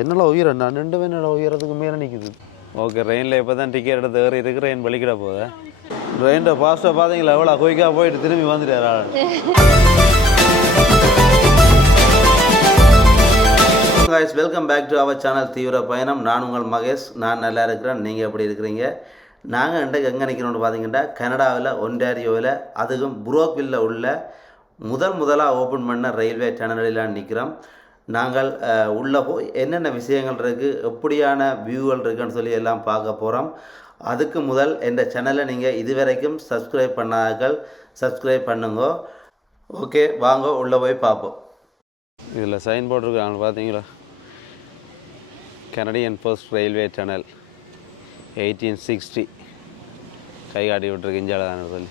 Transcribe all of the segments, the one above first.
என்னடா உயிரண்ணா ரெண்டு பேர் என்னடா உயரத்துக்கு மேலே நிற்குது. ஓகே, ரெயினில் இப்போ தான் டிக்கெட் எடுத்து ஏறி இருக்கு. ரெயின் வலிக்கிட போகுது. ரெயினில் ஃபாஸ்ட்டாக பார்த்தீங்களா எவ்வளோ குயிக்காக போயிட்டு திரும்பி வந்துட்டாரா. guys, welcome back to our channel தீவிர பயணம். நான் உங்கள் மகேஷ். நான் நல்லா இருக்கிறேன். நீங்கள் எப்படி இருக்கிறீங்க? நாங்கள் இன்றைக்கு எங்கே நிற்கிறோம்னு பார்த்தீங்கன்னா கனடாவில் ஒன்டாரியோவில், அதுவும் புரோக்வில்லில் உள்ள முதலாக ஓப்பன் பண்ண ரயில்வே டனலில் நிற்கிறோம். நாங்கள் உள்ளே போய் என்னென்ன விஷயங்கள் இருக்குது, எப்படியான வியூகள் இருக்குன்னு சொல்லி எல்லாம் பார்க்க போகிறோம். அதுக்கு முதல் இந்த சேனலை நீங்கள் இதுவரைக்கும் சப்ஸ்கிரைப் பண்ணார்கள் சப்ஸ்கிரைப் பண்ணுங்க. ஓகே, வாங்க உள்ளே போய் பார்ப்போம். இதில் சைன் போர்டு இருக்காங்க பார்த்தீங்களா? கனடியன் ஃபர்ஸ்ட் ரயில்வே டனல் 1860 கை காட்டி விட்டுருக்கு இஞ்சால சொல்லி.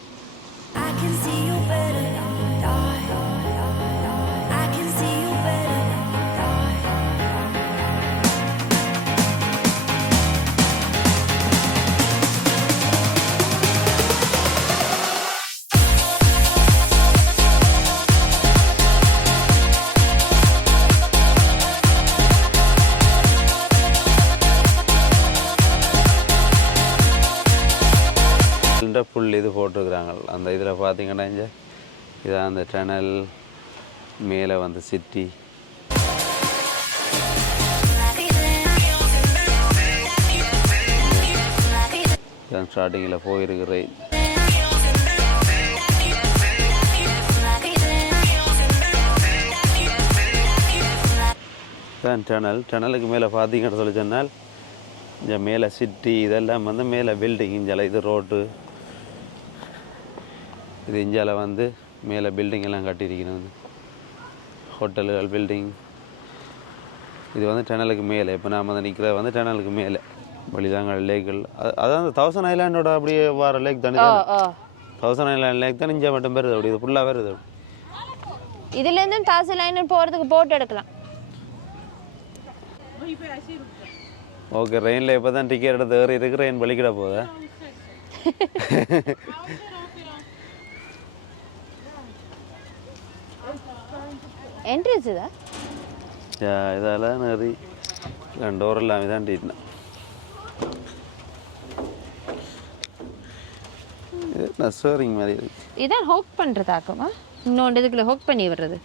புல் இது போட்டிருக்கிறாங்க. அந்த இதில் பார்த்தீங்கன்னா இதான் அந்த டனல், மேலே வந்து சிட்டி. இதான் ஸ்டார்டிங்கில் போயிருக்கு ரயில். தான் டனலுக்கு மேலே பார்த்தீங்கன்னு சொல்லி சொன்னால் இந்த மேலே சிட்டி, இதெல்லாம் வந்து மேலே பில்டிங். இஞ்சால இது ரோட்டு, இது இந்தியாவில் வந்து மேலே பில்டிங் எல்லாம் கட்டியிருக்கணும். ஹோட்டல்கள், பில்டிங். இது வந்து டனலுக்கு மேலே. இப்போ நாம் வந்து நிற்கிற வந்து டனலுக்கு மேலே வழிதாங்கள் லேக்குகள். அதான் அந்த 1000 ஐலாண்டோட அப்படியே வர லேக் தானே. 1000 ஐலாண்ட் லேக் தான் இந்தியா மட்டும் வருது. அப்படி இது ஃபுல்லாக வருது. இதுலேருந்து 1000 ஐலாண்ட் போகிறதுக்கு போட் எடுக்கலாம். ஓகே, ரெயினில் இப்போ தான் டிக்கெட் எடுத்து ஏறி இருக்கு. ரெயின் வலிக்கிட போகுது. என்ட்ரன்ஸ் இதா? இதெல்லாம் நிறைய டோர் எல்லாமே தான் டீட்னேன். இது நர்சரிங் மாதிரி இருக்கு. இதான் ஹோக் பண்ணுறதாக்குமா? இன்னொன்று இதுக்குள்ள ஹோக் பண்ணி விடுறது.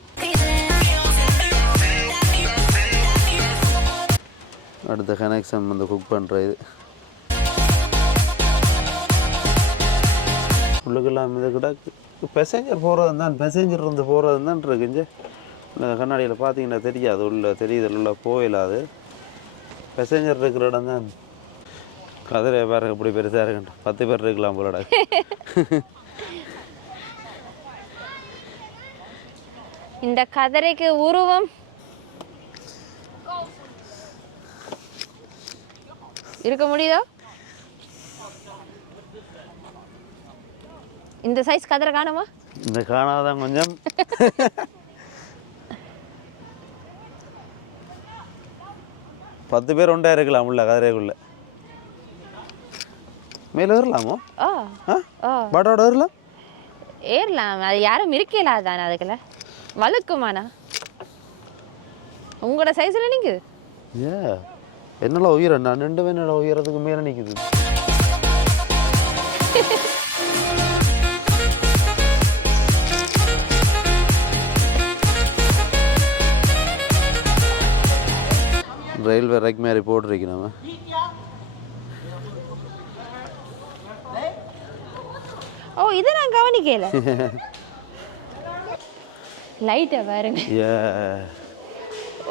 அடுத்த கனெக்ஷன் வந்து குக் பண்ணுற இது உள்ளுக்கெல்லாம் இது கூட பேசஞ்சர் போகிறது தான். பேசஞ்சர் இருந்து போகிறது தான் இருக்குங்க. கண்ணாடியில் பார்த்தீங்கன்னா தெரியாது, உள்ள தெரியுது, உள்ள போயிடாது. பேசஞ்சர் இருக்கிற இடம் தான். கதிரை பேர் எப்படி பெருசாக இருக்குன்ட்டு 10 பேர் இருக்கலாம் போலடா. இந்த கதிரைக்கு உருவம் இருக்க முடியுதோ? இந்த சைஸ் கதிரை காணுமா? இந்த காணாதான் கொஞ்சம். பத்து பேர் ஒன்றா இருக்கலாம் உள்ள கதிரைக்குள்ள. மேலே ஏறலாமோ? பாட்டோட ஏறலாம். ஏறலாம். அது யாரும் இருக்கல தானே. அதுக்குள்ள வழுக்குமாண்ணா உங்களோட சைஸில் நிற்குது. என்னடா உயிரண்ணா ரெண்டு பேர் என்னடா உயரத்துக்கு மேலே நிற்குது. ரயில்வே ரேக் மாதிரி போட்டிருக்கணும். ஓ, இதை நான் கவனிக்கல. லைட்டை பாருங்க.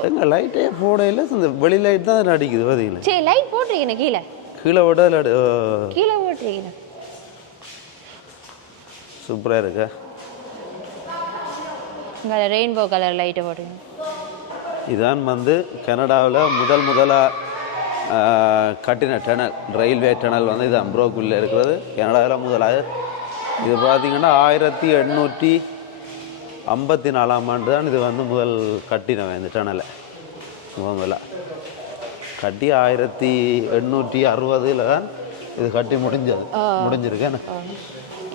எங்க லைட்டே போடையில இந்த வெளி லைட் தான் அடிக்குது பார்த்தீங்களா? சரி, லைட் போட்டிருக்கீங்க கீழே. கீழே போட்டா கீழே போட்டிருக்கீங்க. சூப்பராக இருக்கா? இங்கே ரெயின்போ கலர் லைட்டை போட்டிருக்கீங்க. இதான் வந்து கனடாவில் முதலாக கட்டின டனல், ரயில்வே டனல் வந்து இது புரோக்வில்லில் இருக்கிறது. கனடாவில் முதலாக இது பார்த்திங்கன்னா 1854ஆம் ஆண்டு தான் இது வந்து முதல் கட்டினவன். இந்த டனலை முதலாக கட்டி 1860 தான் இது கட்டி முடிஞ்சிருக்கு.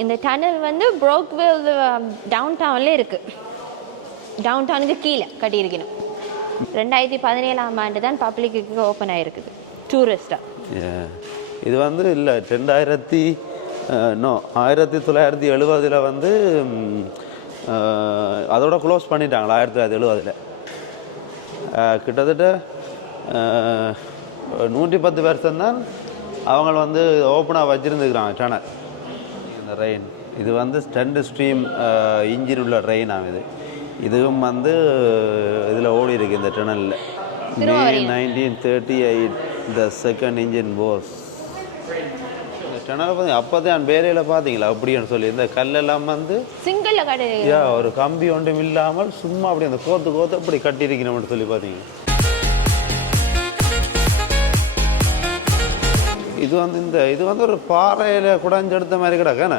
இந்த டனல் வந்து புரோக்வில் டவுன் டவுன்ல இருக்குது. டவுன் டவுனுக்கு கீழே கட்டியிருக்கணும். 2017ஆம் ஆண்டு தான் பப்ளிக்கு ஓப்பன் ஆகிருக்குது டூரிஸ்டாக. இது வந்து இல்லை 1970 வந்து அதோட க்ளோஸ் பண்ணிட்டாங்களா 1970. கிட்டத்தட்ட 110 வருஷம் தான் அவங்க வந்து ஓப்பனாக வச்சுருந்துக்கிறாங்க சேனல். இந்த ரெயின் இது வந்து ஸ்டெண்ட் ஸ்ட்ரீம் இன்ஜின் உள்ள ரெயின் ஆகுது. இதுவும் வந்து இதில் ஓடி இருக்கு இந்த டனலில். May 1938 the second engine was. இந்த டனலை பார்த்து அப்போ தான் வேலையில் பார்த்தீங்களா அப்படின்னு சொல்லி இந்த கல்லெல்லாம் வந்து சிங்கிளில் கட்டி ஒரு கம்பி ஒன்றும் இல்லாமல் சும்மா அப்படி அந்த கோத்து அப்படி கட்டியிருக்கணும்னு சொல்லி பார்த்தீங்க. இது வந்து ஒரு பாறையில் குடாஞ்சி எடுத்த மாதிரி கிடக்கானே,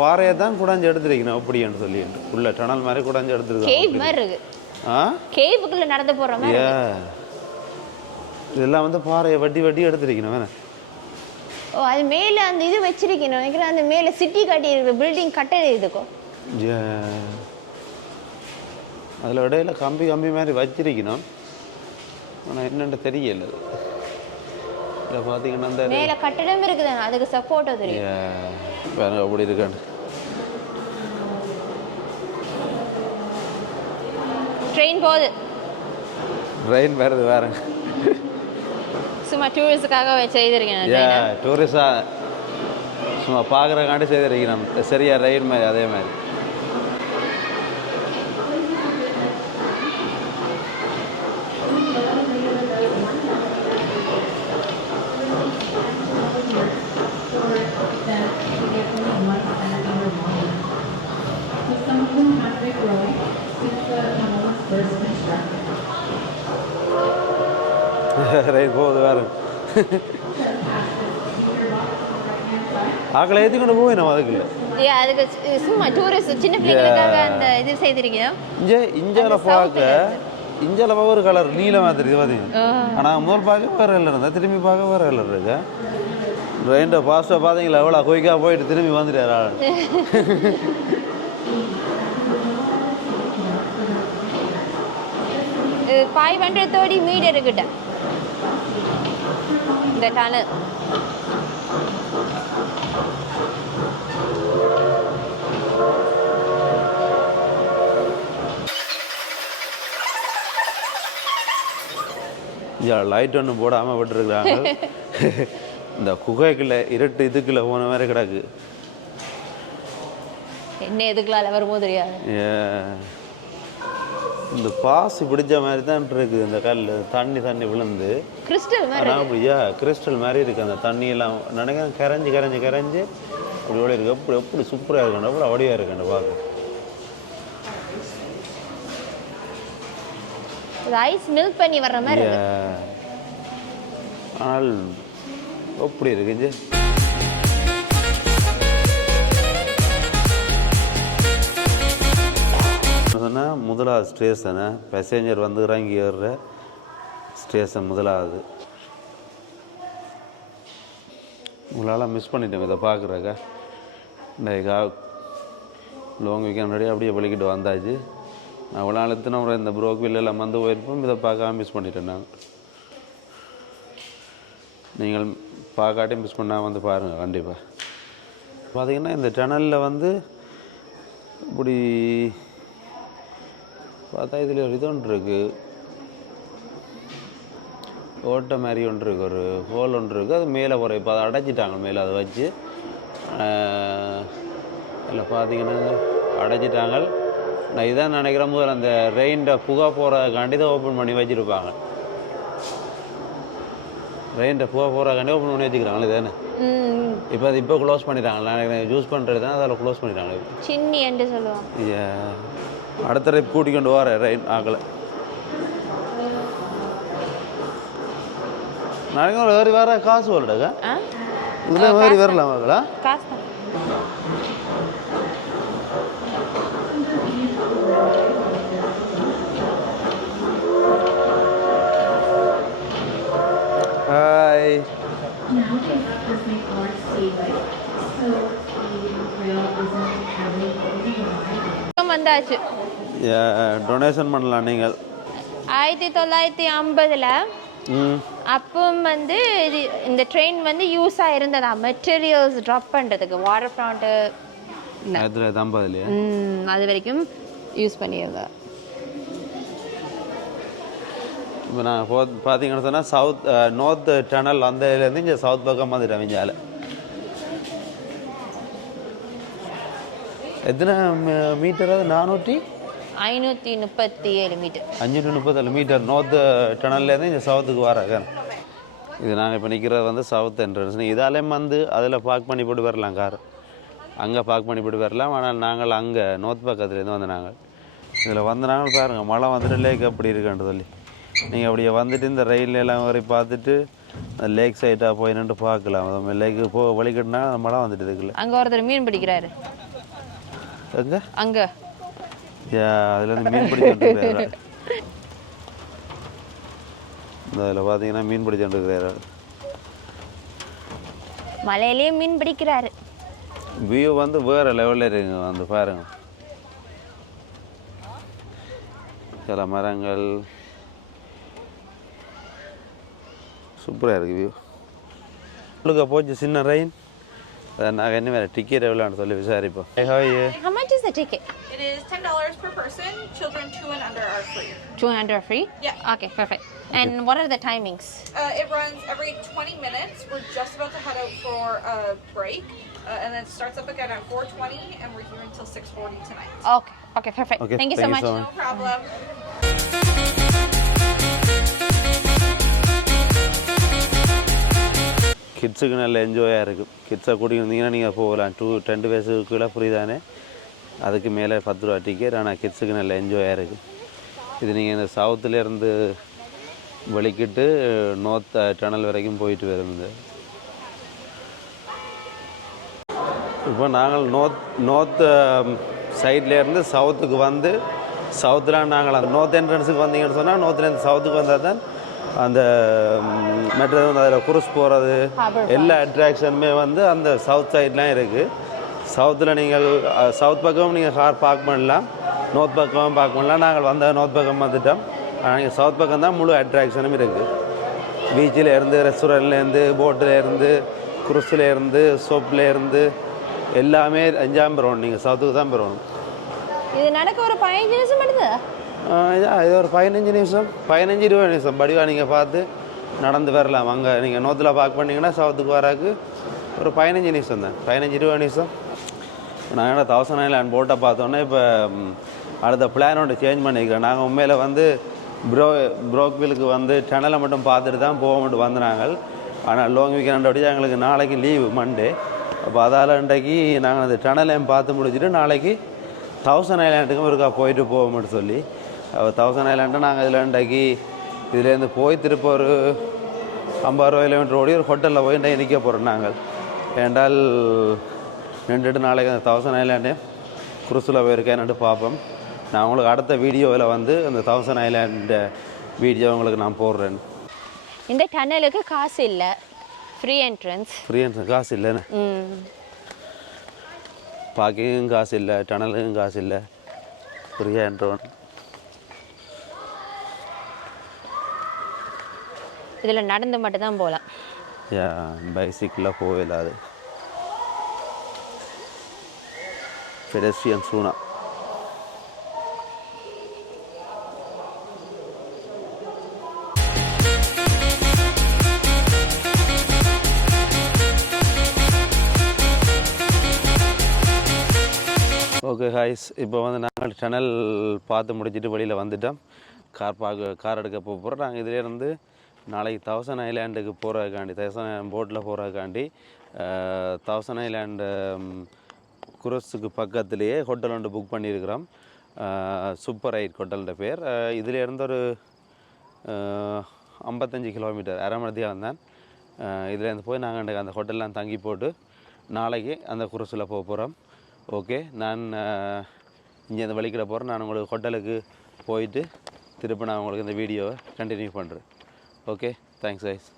பாறையை தான் குடாஞ்சி எடுத்துருக்கணும் அப்படின்னு சொல்லி உள்ள டனல் மாதிரி குடாஞ்சி எடுத்துருக்கோம். கேவுக்குள்ள நடந்து போற மாதிரி இதெல்லாம் வந்து பாறையை வட்டி எடுத்துருக்கணும் வேணா. ஓ, அது மேல அந்த இது வச்சிருக்கணும் நினைக்கிறேன். அந்த மேல சிட்டி கட்டி இருக்கு, பில்டிங் கட்டடை இதுக்கும் அதில் இடையில கம்பி மாதிரி வச்சிருக்கணும். ஆனால் என்னென்னு தெரியல. இல்லை பார்த்தீங்கன்னா அந்த மேல கட்டடம் இருக்குது, அதுக்கு சப்போர்ட் தெரியும் வேற அப்படி இருக்கான்னு. ட்ரெயின் போகுது, ட்ரெயின் வருது வேற. சும்மா டூரிஸ்டுக்காக செய்திருக்கேன். டூரிஸ்டாக சும்மா பார்க்குறக்காண்டி செய்திருக்கேன். சரியா ட்ரெயின் மாதிரி அதே மாதிரி. ரைட் போகுது வேறு. ஆக்களை ஏற்றி கொண்டு போய் நம்ம அதுக்குள்ள அதுக்கு சும்மா டூரிஸ்ட் சின்ன பிள்ளைங்களுக்காக அந்த இது செய்திருக்கேன். இஞ்சால பார்க்க ஒரு கலர் நீளமாக தெரியுது பார்த்தீங்க. ஆனால் முதல் பார்க்க வேறு கலர் இருந்தால் திரும்பி பார்க்க வேறு கலர் இருக்கு. ட்ரெயின்ட ஃபாஸ்ட்டாக பார்த்தீங்களா எவ்வளோ குயிக்காக போயிட்டு திரும்பி வந்துட்டார். 530 மீட்டர் கிட்ட இந்த டனல். லைட் ஒன்றும் போடாமல் விட்டுருக்குறாங்க. இந்த குகைக்குள்ள இருட்டு இதுக்குள்ள போன மாதிரி கிடக்கு. என்ன எதுக்குள்ள வரும்போது தெரியாது. இந்த பாசி பிடிச்ச மாதிரி தான் இருக்குது இந்த கல். தண்ணி விழுந்து கிறிஸ்டல் மாதிரி அப்படியா கிறிஸ்டல் மாதிரி இருக்குது. அந்த தண்ணியெல்லாம் நினைக்கிறேன் கரைஞ்சி அப்படி ஓடி இருக்கு. எப்படி சூப்பராக இருக்கணும், அவ்வளோ வடிவாக இருக்கணும் பார்க்க. ஐஸ் மில்க் பண்ணி வர்ற மாதிரி. ஆனால் எப்படி இருக்குது சொன்னால் முதலாவது ஸ்டேஷனு பேசஞ்சர் வந்து இறங்கி ஏறுற ஸ்டேஷன் முதலாவது. உங்களால் மிஸ் பண்ணிட்டேன் இதை பார்க்குறக்கா. இந்த லாங் வீக்கெண்ட் ரெடி அப்படியே வெளிக்கிட்டு வந்தாச்சு. நான் அவ்வளோ நாள் எத்தனை முறை இந்த புரோக்வில் எல்லாம் வந்து போயிருப்போம். இதை பார்க்காம மிஸ் பண்ணிட்டேன். நாங்கள் நீங்கள் பார்க்காட்டி மிஸ் பண்ணால் வந்து பாருங்கள் கண்டிப்பாக. பார்த்திங்கன்னா இந்த சேனலில் வந்து இப்படி பார்த்தா இதில் ஒரு இது ஒன்று இருக்குது, ஓட்டை மாதிரி ஒன்று இருக்குது, ஒரு ஹோல் ஒன்று இருக்குது. அது மேலே போகிற இப்போ அதை அடைச்சிட்டாங்க. மேலே அதை வச்சு இல்லை பார்த்தீங்கன்னா அடைச்சிட்டாங்க. நான் இதான் நினைக்கிறேன், முதல்ல அந்த ரெயின்ட புகை போகிறதுக்காண்டி தான் ஓப்பன் பண்ணி வச்சுருப்பாங்க. ரெயின்ட புகை போகிறதுக்காண்டி ஓப்பன் பண்ணி வச்சுக்கிறாங்களே தானே. இப்போ அது இப்போ க்ளோஸ் பண்ணிட்டாங்க. நான் யூஸ் பண்ணுறது தான் அதில் க்ளோஸ் பண்ணிட்டாங்க. சின்னி என்று சொல்லுவாங்க. அடுத்த ரைப் கூட்டி கொண்டு வர ரெயின் ஆகலை. நாளைக்கு வேறு வேறு காசு வரலக்கா. இதில் வேறு வரலாம் ஆகலா காசு. ஹாய். வந்தாச்சு. டொனேஷன் பண்ணலாம் நீங்கள். 1950 அப்போ வந்து இந்த ட்ரெயின் வந்து யூஸ் ஆயிருந்ததா மெட்டீரியல்ஸ் ட்ராப் பண்ணுறதுக்கு வாட்டர் ஃப்ரண்ட்டு அது வரைக்கும் யூஸ் பண்ணியிருந்தா. இப்போ நான் பார்த்தீங்கன்னு சொன்னால் சவுத் நார்த் டனல் அந்த இதுலேருந்து இங்கே சவுத் பக்கம் வந்துட்டேன் விஞ்சால. எத்தனை மீட்டர் அது 537 மீட்டர் 537 மீட்டர் நார்த் டனல்லேருந்து இங்கே சவுத்துக்கு வராங்க. இது நாங்கள் இப்போ நிற்கிறது வந்து சவுத் என்ட்ரன்ஸ். இதாலேயும் வந்து அதில் பார்க் பண்ணி போட்டு வரலாம் கார், அங்கே பார்க் பண்ணி போட்டு வரலாம். ஆனால் நாங்கள் அங்கே நார்த் பக்கத்துலேருந்து வந்து நாங்கள் இதில் வந்து நாங்கள் பாருங்கள் மழை வந்துட்டு லேக் அப்படி இருக்குன்னு சொல்லி நீங்கள் அப்படியே வந்துட்டு இந்த ரயில் எல்லாம் வரை பார்த்துட்டு லேக் சைட்டாக போய் நின்று பார்க்கலாம். லேக்கு வழிகட்டினா மழை வந்துட்டு இருக்குல்ல. அங்கே ஒருத்தர் மீன் பிடிக்கிறாரு. எங்கே? அங்கே அதுலேருந்து மீன் பிடிச்சிட்டு இந்த அதில் பார்த்தீங்கன்னா மீன் பிடிச்சிட்டு மலையிலேயே மீன் பிடிக்கிறாரு. வியூ வந்து வேறு லெவலில் இருக்குங்க. வந்து பாருங்க சில மரங்கள் சூப்பராக இருக்குது வியூ. உங்களுக்கு போச்சு சின்ன ரெயின். நாங்கள் என்ன வேறு டிக்கெட் எவ்வளோன்னு சொல்லி விசாரிப்போம். How much is the ticket? It is $10 per person. Children 2 and under are free. 2 and under free? Yeah. Okay, perfect. And what are the timings? It runs every 20 minutes. We're just about to head out for a break. And then it starts up again at 4:20, and we're here until 6:40 tonight. Okay, perfect. Okay, thank you so much. No problem. கிட்ஸுக்கு நல்ல என்ஜாயாக இருக்கும். கிட்ஸை கூட்டிகிட்டு வந்தீங்கன்னா நீங்கள் போகலாம். 10 வயசுக்குள்ளே free தானே, அதுக்கு மேலே 10 ரூபா டிக்கெட். ஆனால் கிட்ஸுக்கு நல்ல என்ஜாயாக இருக்குது. இது நீங்கள் இந்த சவுத்துலேருந்து வெளிக்கிட்டு நார்த் டனல் வரைக்கும் போயிட்டு வருது. இப்போ நாங்கள் நார்த் சைட்லேருந்து சவுத்துக்கு வந்து சவுத்தில் நாங்கள் அந்த நார்த் என்ட்ரன்ஸுக்கு வந்தீங்கன்னு சொன்னால் நார்த்லேருந்து சவுத்துக்கு வந்தால் தான் அந்த மெட்ரோ வந்து அதில் குரூஸ் போகிறது எல்லா அட்ராக்ஷனுமே வந்து அந்த சவுத் சைட்லாம் இருக்குது. சவுத்தில் நீங்கள் சவுத் பக்கம் நீங்கள் கார் பார்க் பண்ணலாம், நார்த் பக்கம் பார்க் பண்ணலாம். நாங்கள் வந்த நார்த் பக்கம் வந்துட்டோம். ஆனால் நீங்கள் சவுத் பக்கம் தான் முழு அட்ராக்ஷனும் இருக்குது. பீச்சில் இருந்து, ரெஸ்டாரண்ட்லேருந்து, போட்டிலேருந்து, குரூஸ்லேருந்து, சோப்லேருந்து எல்லாமே என்ஜாய் பெறணும். நீங்கள் சவுத்துக்கு தான் பெறணும். இது நடக்க ஒரு 15 நிமிஷம் எடுத்து இது ஒரு 15 நிமிஷம் 15-20 நிமிஷம் படிவா நீங்கள் பார்த்து நடந்து வரலாம். அங்கே நீங்கள் நோத்தில் பார்க் பண்ணிங்கன்னா சவுத்துக்கு வராக்கு ஒரு 15 நிமிஷம் தான், 15-20 நிமிஷம். நாங்கள் 1000 ஐலாண்ட் போட்டை பார்த்தோன்னே இப்போ அடுத்த பிளான் ஒன்று சேஞ்ச் பண்ணிக்கிறோம். நாங்கள் உண்மையில் வந்து ப்ரோக்விலுக்கு வந்து டனலை மட்டும் பார்த்துட்டு தான் போக மட்டும் வந்து நாங்கள். ஆனால் லாங் வீக்கெண்ட் அப்படி எங்களுக்கு நாளைக்கு லீவு மண்டே. அப்போ அதால் இன்றைக்கு நாங்கள் அந்த டனலையும் பார்த்து முடிச்சுட்டு நாளைக்கு 1000 ஐலாண்டுக்கும் இருக்கா போயிட்டு போவோம்னு சொல்லி 1000 ஐலாண்டை நாங்கள் இதில் இன்றைக்கு இதுலேருந்து போய் திருப்ப ஒரு 50-60 கிலோமீட்டர் ஓடி ஒரு ஹோட்டலில் போய் இன்றைக்கு நிற்க போகிறோம். நாங்கள் ஏண்டால் நின்றுட்டு நாளைக்கு அந்த 1000 ஐலாண்டே குரூஸில் போயிருக்கேன்னு பார்ப்போம். நான் உங்களுக்கு அடுத்த வீடியோவில் வந்து அந்த 1000 ஐலாண்டு வீடியோ உங்களுக்கு நான் போடுறேன். இந்த டனலுக்கு காசு இல்லை, ஃப்ரீ என்ட்ரன்ஸ். காசு இல்லைன்னு பார்க்கிங்கும் காசு இல்லை, டனலுக்கும் காசு இல்லை, ஃப்ரீயாக என்ட்ரோன். இதில் நடந்து மட்டும் தான் போகலாம். பைசிக்கிளில் போகலாது. பெடஸ்ட்ரியன் சூனா. ஓகே ஹாய்ஸ், இப்போ வந்து நாங்கள் டனல் பார்த்து முடிச்சுட்டு வெளியில் வந்துட்டோம். கார் எடுக்க போகிறோம். நாங்கள் இதிலேருந்து நாளைக்கு 1000 ஐலாண்டுக்கு போகிறதுக்காண்டி 1000 போட்டில் போகிறதுக்காண்டி 1000 ஐலாண்டு குரூஸுக்கு பக்கத்துலேயே ஹோட்டல் ஒன்று புக் பண்ணியிருக்கிறோம். சூப்பர் ரைட் ஹோட்டல்ன்ற பேர். இதிலேருந்து ஒரு 55 கிலோமீட்டர், அரை மணி நேரம் தான். இதுலேருந்து போய் நாங்கள் அந்த ஹோட்டல்லாம் தங்கி போட்டு நாளைக்கு அந்த குரூஸில் போக போகிறோம். ஓகே, நான் இங்கே இந்த வழிக்கிட போகிறேன். நான் உங்களுக்கு ஹோட்டலுக்கு போயிட்டு திரும்ப நான் உங்களுக்கு இந்த வீடியோவை கண்டினியூ பண்ணுறேன். Okay, thanks guys.